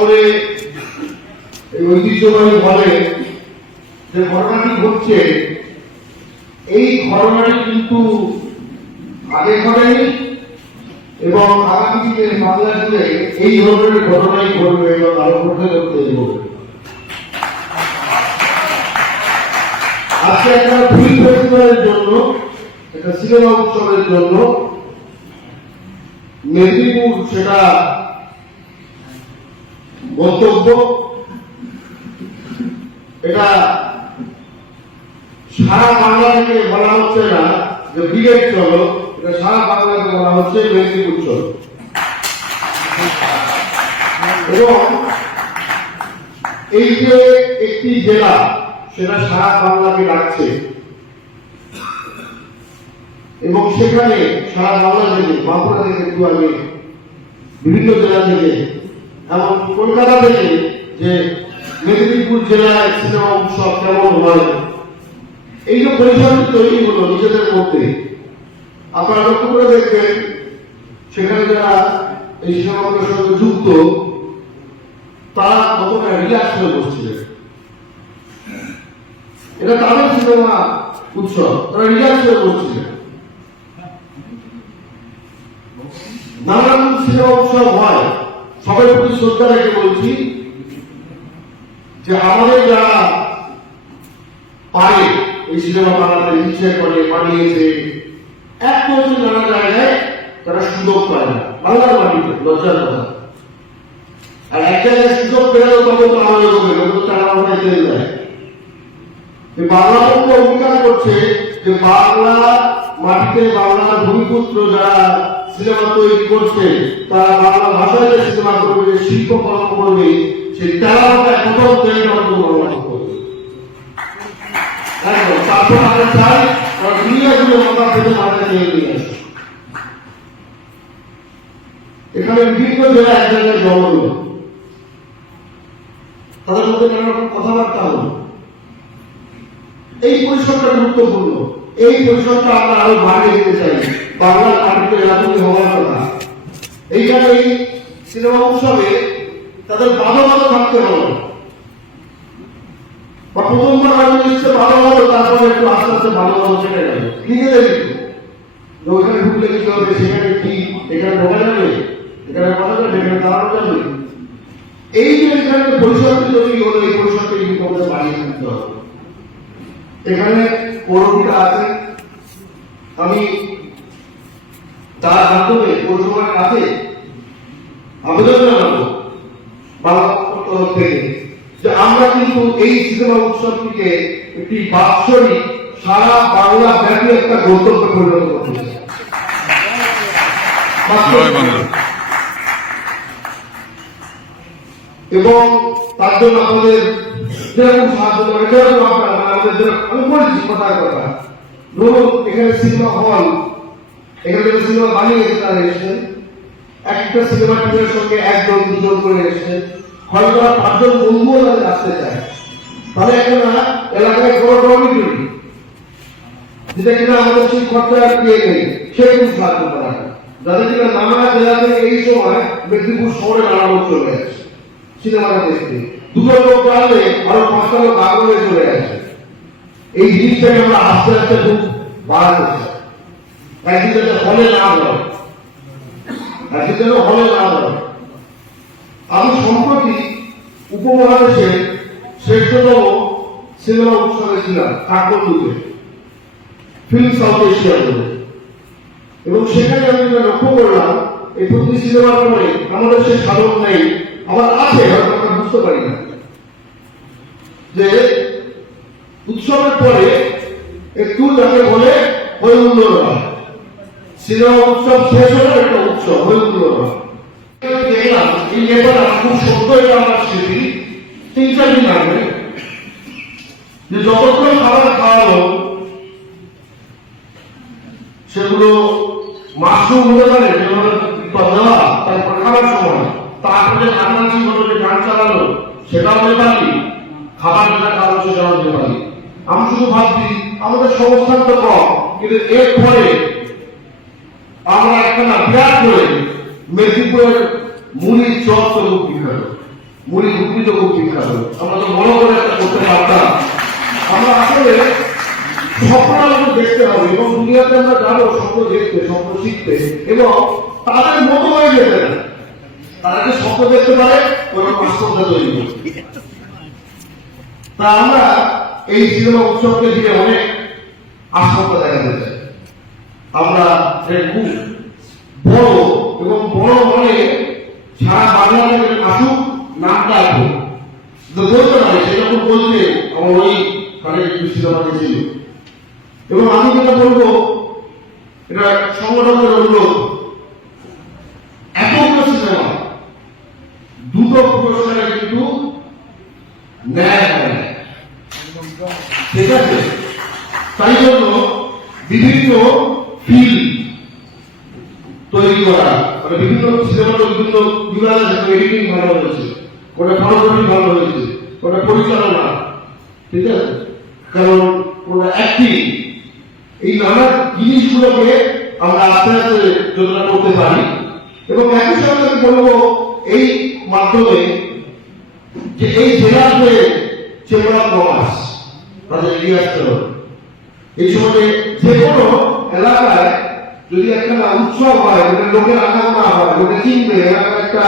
শহরে ঐতিহ্যবাহী বলে যে ঘটনাটি ঘটছে, এই ঘটনাটি কিন্তু আগে ঘটেনি এবং আগামী দিনে বাংলা জুড়ে এই ধরনের ঘটনাই ঘটবে এবং আরও ঘটে ঘটতে ঘটবে আজকে একটা ফিল্ম ফেস্টিভ্যালের জন্য, একটা সিনেমা উৎসবের জন্য মেদিনীপুর সেটা গন্তব্য? এটা সারা বাংলা থেকে বলা হচ্ছে না যে ব্রিগেড চলো, এটা সারা বাংলাকে বলা হচ্ছে মেদিনীপুর চলো। এবং এই যে একটি জেলা, সেটা সারা বাংলাকে ডাকছে। এবং সেখানে সারা বাংলা থেকে বাঁকুড়া থেকে একটু আগে, বিভিন্ন জেলা থেকে এমন কলকাতা থেকে যে মেদিনীপুর জেলায় সিনেমা উৎসব কেমন হয়, এই যে পরিসরটি তৈরি হলো নিজেদের মধ্যে, আপনারা লক্ষ্য করে দেখবেন, সেখানে যারা এই সিনেমাগুলোর সঙ্গে যুক্ত, তারা কতটা রিল্যাক্স হয়ে বসছিলেন। এটা তাদের সিনেমা উৎসব, তারা রিল্যাক্স হয়ে বসছিলেন। নানান সিনেমা উৎসব হয়। সবাই প্রতি শ্রদ্ধা রেখে বলছি যে আমাদের যারা পারে এই সিনেমা বানাতে ইচ্ছে করে, বানিয়েছে, এক হচ্ছে নানা জায়গায় তারা সুযোগ পায় না। বাংলার মাটিতে লজ্জার কথা। আর এক জায়গায় সুযোগ পেলেও তখন তো আমাদের হবে তারা আমাদের জেলে যায় বাংলা পক্ষ অঙ্গীকার করছে যে বাংলা মাটিতে বাংলার ভূমিপুত্র যারা সিনেমা তৈরি করছে, তারা বাংলা ভাষায় যে সিনেমা করবে শিল্পকর্ম করবে সেই তারা তৈরি করবে এখানে এক জায়গায় তাদের কথাবার্তা এই পরিসরটা গুরুত্বপূর্ণ। এই পরিসরটা আমরা আরও বাড়িয়ে দিতে চাই। বাংলার মাটিতে এলাকাতে হওয়ার কথা। এই সিনেমা উৎসবে তাদের বাধা বাধা থাকতে হবে। বা প্রথমবার ভালো তারপরে একটু আস্তে আস্তে ভালো ভালো চেনে যাবে। নিজেদের ওখানে ঢুকলে কি হবে, সেখানে কি? এখানে ঢোকা যাবে এখানে যাবে এখানে দাঁড়ানো যাবে এই যে এখানে পরিসরটি তৈরি হলো, এই পরিসরটি কিন্তু আমাদের বাড়িয়ে তুলতে হবে। এখানে পৌরপিতা আমি তার মাধ্যমে পৌরসভার কাছে আবেদন জানাব বাংলা তরফ থেকে যে আমরা কিন্তু এই সিনেমা উৎসবটিকে একটি বাৎসরিক সারা বাংলা ব্যাপী একটা গন্তব্য পরিণত করতে। এবং তার জন্য আমাদের যেরকম সাহায্য করে যেরকম আপনারা আমাদের আমি বলছি কথা ধরুন এখানে সিনেমা হল এখানে সিনেমা তারা একটা সিনেমা টিমের সঙ্গে একজন দুজন করে এসেছেন। হয়তো পাঁচজন বন্ধুও তাদের আসতে চায়। তাহলে এলাকায় বড় যেটা কিনা আমাদের সেই খরচা সেরকম সাহায্য করা যাদের কিনা নানা জেলা থেকে এই সময় মেদিনীপুর শহরে নানা লোক চলে আসে, সিনেমাটা দেখতে। দুটো লোক জানলে আরও পাঁচটা লোক আগ্রহে চলে আসে। এই জিনিসটাকে আমরা আস্তে আস্তে খুব বাড়াতে চাই। একদিন যাতে হলে না হয়। একদিন যেন হলে না হয়। আমি সম্প্রতি উপমহাদেশের শ্রেষ্ঠতম সিনেমা উৎসবে ছিলাম, কাঠমান্ডুতে, ফিল্ম সাউথ এশিয়া বলে এবং সেখানে আমি যেটা লক্ষ্য করলাম, এই প্রতি সিনেমার মানে আমাদের সে সাধন নেই। আমার আছে, হয়তো আমরা বুঝতে পারি না। যে উৎসবের পরে একটু যাকে বলে হয় উৎসব শেষ হলো একটা উৎসব হয় খাবার খাওয়ালো সেগুলো মাশরুম হতে পারে তারপর চালালো সেটাও নেপালি খাবার যেটা খাওয়ালো সেটাও নেপালি আমি শুধু ভাবছি, আমাদের সংস্থান তো কম, কিন্তু এরপরে আমরা একটা বিরাট করে মেদিনীপুরের মুড়ির চপ তো খুব বিখ্যাত মুড়ি ঘুগনি তো খুব বিখ্যাত আমরা তো বড় করে একটা করতে পারতাম। আমরা আসলে স্বপ্ন আমাদের দেখতে হবে, এবং দুনিয়াতে আমরা যাব, স্বপ্ন দেখতে, স্বপ্ন শিখতে, এবং তাদের মতো হয়ে যেতে না তারা যে স্বপ্ন দেখতে পারে? ওরা বাস্তবতা তৈরি করবে তা আমরা এই সিনেমা উৎসবকে ঘিরে অনেক আশঙ্কা দেখা যাচ্ছে আমরা খুব বড় এবং বড় মনে সারা বাংলা থেকে আসুক, নামটা আসুক। বলতে পারে সেটা বলতে আমার ওই কানে একটু সিনেমা এবং আমি যেটা বলব, এটা সংগঠনের অনুরোধ এতগুলো সিনেমা, দুটো পুরস্কারে কিন্তু ন্যায় হয় না। ঠিক আছে তাই জন্য বিভিন্ন ফিল্ম তৈরি করা মানে বিভিন্ন সিনেমার বিভিন্ন বিভাগ আছে এডিটিং ভালো হয়েছে কোনটা ফটোগ্রাফি ভালো হয়েছে কোনটা পরিচালনা, ঠিক আছে? কারণ কোনটা অ্যাক্টিং এই নানা জিনিসগুলোকে আমরা আস্তে আস্তে যোজনা করতে পারি, এবং একই সঙ্গে আমি বলব, এই মাধ্যমে যে এই জেলার যে চেম্বার অফ কমার্স তাদের এগিয়ে আসতে হবে। এই সময় যে কোনো এলাকায় যদি একটা উৎসব হয়, যেটা লোকের আনাগোনা হয়, লোকে চিনবে, এলাকার একটা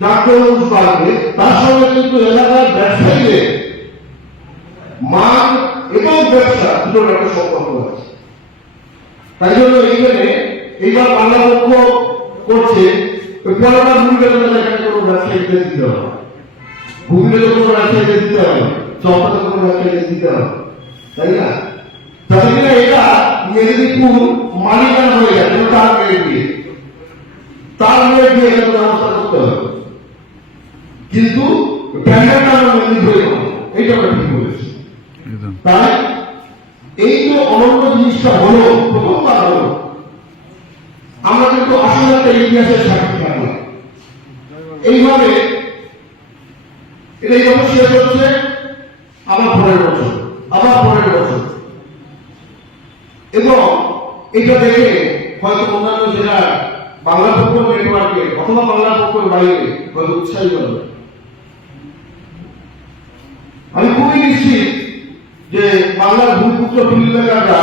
জাগ্রত বাড়বে তার সঙ্গে কিন্তু এলাকার ব্যবসায়ীদের মান এবং ব্যবসা দুটোর একটা সম্পর্ক আছে। তাই জন্য এইখানে এইবার বাংলা পক্ষ করছে পরোটা ভূমিকা এখানে কোনো ব্যবসায়ীদের দিতে হবে। ভূমিকা কোনো ব্যবসায়ীদের দিতে হবে চম্পাতে কোনো ব্যবসায়ীদের দিতে হবে, তাই না? কিনা এটা মেদিনীপুর মালিকানা হয়ে যায় কোনো তার মেয়ে দিয়ে তার মেয়ে দিয়ে এটা ব্যবস্থা করতে হবে। কিন্তু আমরা করব। এইটা আমরা ঠিক বলেছি। তাই এই যে অনন্য জিনিসটা হলো প্রথমবার হলো আমরা কিন্তু আসলে একটা ইতিহাসের সাক্ষী থাকলাম এইভাবে এটা এই বছর শেষ হচ্ছে আবার পরের বছর আবার পরের বছর। এবং এটা দেখে হয়তো অন্যান্য জেলার বাংলা পক্ষ নেটওয়ার্কে অথবা বাংলা পক্ষের বাইরে হয়তো উৎসাহী হবে। আমি খুবই নিশ্চিত যে বাংলার ভূমিপুত্র ফিল্মমেকাররা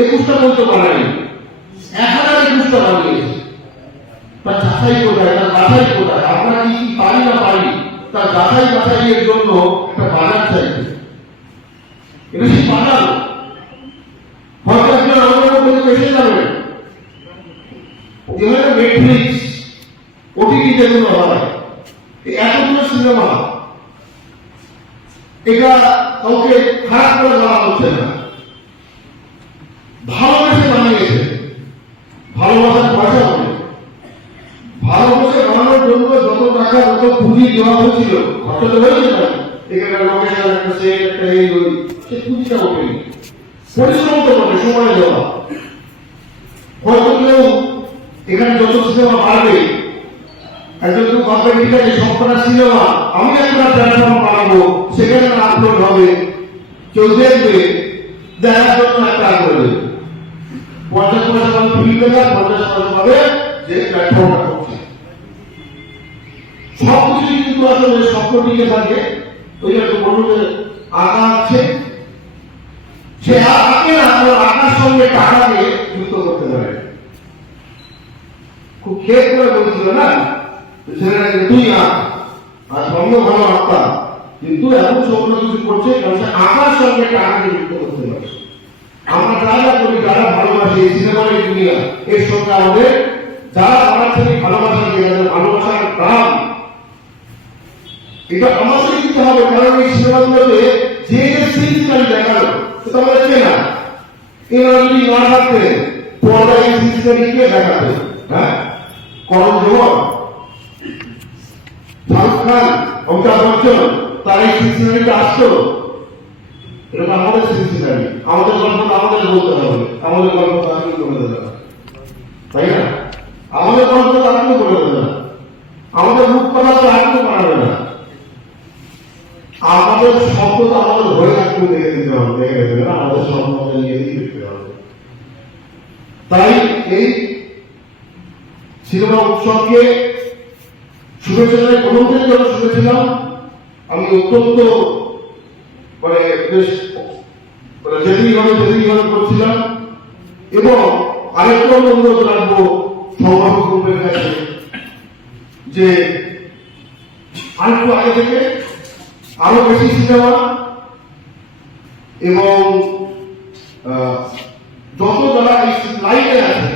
একুশটা বলতে বানায়নি। এক হাজার একুশটা বানিয়েছে। তার যাচাই কোথায়? তার যাচাই কোথায়? আমরা কি কি পারি না পারি তার যাচাই বাছাইয়ের জন্য একটা বাজার চাইছে। এটা সেই বাজার? এসে যাবে এখানে নেটফ্লিক্স ওটিটি যেগুলো হয়। এতগুলো সিনেমা এটা কাউকে খারাপ করে বলা হচ্ছে না। ভালোবেসে বানিয়েছে। ভালোবাসার পয়সা হবে ভালোবেসে বানানোর জন্য যত টাকা, যত পুঁজি দেওয়া হয়েছিল খরচা হয়েছে না। এখানে লোকেশন একটা সেট একটা এই ওই সে পুঁজিটা ওঠেনি পরিশ্রম তো বটে সময় দেওয়া। হয়তো এখানে যত সিনেমা বাড়বে একজন কেউ ভাববেন ঠিক সবকটা সিনেমা আমি একটা প্ল্যাটফর্ম বানাবো সেখানে আপলোড হবে কেউ দেখবে দেখার জন্য একটা আগ্রহ পঞ্চাশ পয়সা পাবে ফিল্ম দেখার পঞ্চাশ পয়সা পাবে যে প্ল্যাটফর্মটা করছে। সব কিছুই কিন্তু আসলে টিকে থাকে, ওই একটা বলব যে আঁকা আছে, সে আঁকে না, ওর আঁকার সঙ্গে টাকাকে যুক্ত করতে পারে। খুব খেয়ে করে বলছিল, না ছেলেটাকে তুই আর সঙ্গে ভালো আঁকতাম কিন্তু এখন স্বপ্ন কিছু করছে কারণ সে আঁকার সঙ্গে টাকাকে যুক্ত করতে পারে। আমরা যারা করি যারা ভালোবাসি এই সিনেমার দুনিয়া, এর সঙ্গে আমাদের যারা আমার থেকে ভালোবাসা দিয়ে ভালোবাসার দাম, এটা আমাদের দিতে হবে। কারণ এই সিনেমাগুলোতে যে যে সিরিজকারী দেখাল সেটা আমাদের চেনা। যদি না থাকতে পর্দায় সিরিজকারীকে দেখাবে হ্যাঁ? করণ জোহর শাহরুখ খান, অমিতাভ বচ্চন তারা এই আসতো। এটা আমাদের সিরিজকারী আমাদের গল্পটা আমাদের বলতে হবে। আমাদের গল্প তাকে করে দেবে। তাই না? আমাদের গল্প তাকে করে দেবে। আমাদের মুখ কথা তো আনতে পারবে না আমাদের শব্দ আমাদের ধরে রাখতে দেখে দিতে হবে, দেখে দেবে না? আমাদের শব্দ নিয়ে দিয়ে দিতে হবে। তাই এই সিনেমা উৎসবকে শুভেচ্ছা প্রথম যখন শুনেছিলাম। আমি অত্যন্ত মানে বেশ মানে যেদিন ভাবে যেদিন ভাবে করছিলাম এবং আরেকটা অনুরোধ রাখব সংগ্রাহক গ্রুপের কাছে যে আরেকটু আগে থেকে আরও বেশি সিনেমা এবং যত যারা এই লাইনে আছে,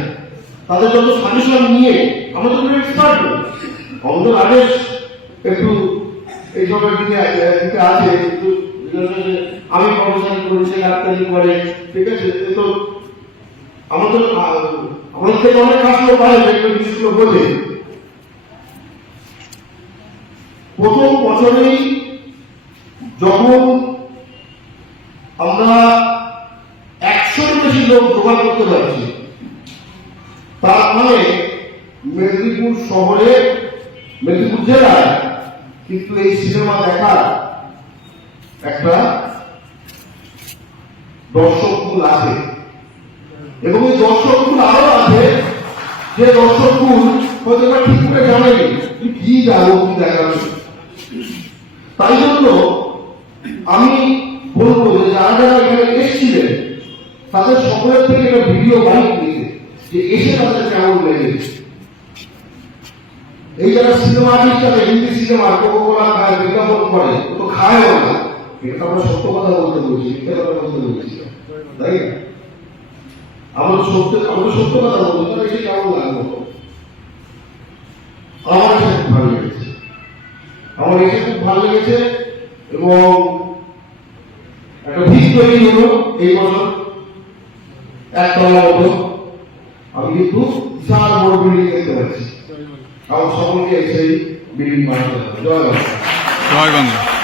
তাদের যত সাজেশন নিয়ে আমরা তো এক্সপার্ট আমাদের আদেশ একটু এইসবের দিকে আছে- দিকে আছে। কিন্তু আমি প্রফেশন করেছি ডাক্তারি করে, ঠিক আছে? তো আমাদের আমাদের থেকে অনেক কাজগুলো পারে যেগুলো জিনিসগুলো বোঝে প্রথম বছরেই যখন আমরা একশোর বেশি লোক জোগাড় করতে পারছি তার মানে মেদিনীপুর শহরে, মেদিনীপুর জেলায় কিন্তু এই সিনেমা দেখার একটা দর্শক কুল আছে। এবং এই দর্শক কুল আরও আছে যে দর্শক কুল হয়তো ঠিক করে জানেনি কি যাব কি দেখাবো। তাই জন্য আমি বলব যে যারা যারা এখানে এসেছিলেন, তাদের সকলের থেকে একটা ভিডিও বাইক নিতে যে এসে তাদের কেমন লেগেছে। এই যারা সিনেমা আর্টিস্ট আছে হিন্দি সিনেমা কোকো কোলা খায়, বিজ্ঞাপন করে তো খায়ও না। এটা আমরা সত্য কথা বলতে বলছি, মিথ্যে কথা বলতে বলছি। তাই না? আমরা সত্য আমরা সত্য কথা বলব তাহলে এসে কেমন লাগল? আমার এসে খুব ভালো লেগেছে। আমার এসে খুব ভালো লেগেছে এবং তৈরি হলো এই বছর। একতলা মতো। আমি কিন্তু বিশাল বড় বিল্ডিং দেখতে পাচ্ছি। আমার সকলকে সেই বিল্ডিং বানাতে জয় বাংলা। জয় বাংলা।